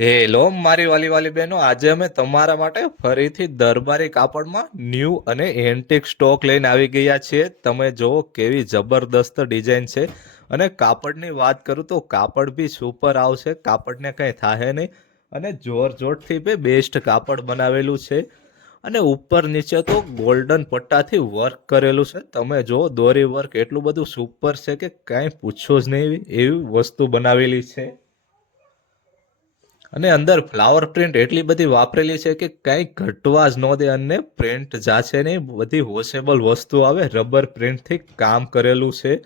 Hello મારી વાલી વાલી બહેનો, આજે અમે તમારા માટે ફરીથી દરબારી કાપડમાં ન્યૂ અને એન્ટિક સ્ટોક લઈને આવી ગયા છીએ. તમે જુઓ કેવી જબરદસ્ત ડિઝાઇન છે. અને કાપડની વાત કરું તો કાપડ બી સુપર આવશે, કાપડને કંઈ થાય નહીં. અને જોર જોરથી બી બેસ્ટ કાપડ બનાવેલું છે. અને ઉપર નીચે તો ગોલ્ડન પટ્ટાથી વર્ક કરેલું છે. તમે જો દોરી વર્ક એટલું બધું સુપર છે કે કાંઈ પૂછો જ નહીં એવી વસ્તુ બનાવેલી છે. અને અંદર ફ્લાવર પ્રિન્ટ એટલી બધી વાપરેલી છે કે કંઈ ઘટવા જ ન દે અને પ્રિન્ટ જાશે નહીં. બધી વોશેબલ વસ્તુ આવે રબર પ્રિન્ટથી કામ કરેલું છે.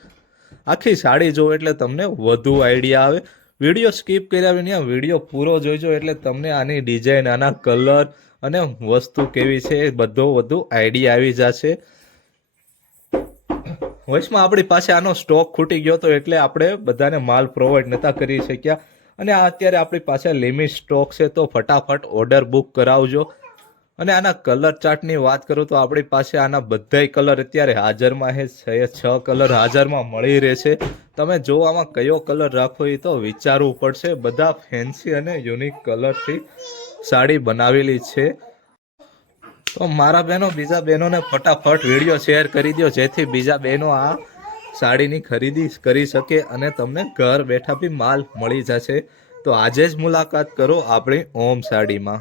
આખી સાડી જો એટલે તમને વધુ આઈડિયા આવે. વીડિયો સ્કીપ કર્યા વિના વીડિયો પૂરો જોઈજો એટલે તમને આની ડિઝાઇન આના કલર અને વસ્તુ કેવી છે એ બધો વધુ આઈડિયા આવી જશે. વચમાં આપણી પાસે આનો સ્ટોક ખૂટી ગયો હતો એટલે આપણે બધાને માલ પ્રોવાઈડ નહોતા કરી શક્યા. અને આ અત્યારે આપણી પાસે લિમિટ સ્ટોક છે, તો ફટાફટ ઓર્ડર બુક કરાવજો. અને આના કલર ચાર્ટની વાત કરું તો આપણી પાસે આના બધાય કલર અત્યારે હાજરમાં છે, છ છ કલર હાજરમાં મળી રહેશે તમે જો આમાં કયો કલર રાખવો એ તો વિચારવું પડશે. બધા ફેન્સી અને યુનિક કલરથી સાડી બનાવેલી છે. તો મારા બહેનો, બીજા બહેનોને ફટાફટ વીડિયો શેર કરી દો જેથી બીજા બહેનો આ સાડીની ખરીદી કરી શકે અને તમને ઘર બેઠા બી માલ મળી જશે. તો આજે જ મુલાકાત કરો આપણી ઓમ સાડીમાં.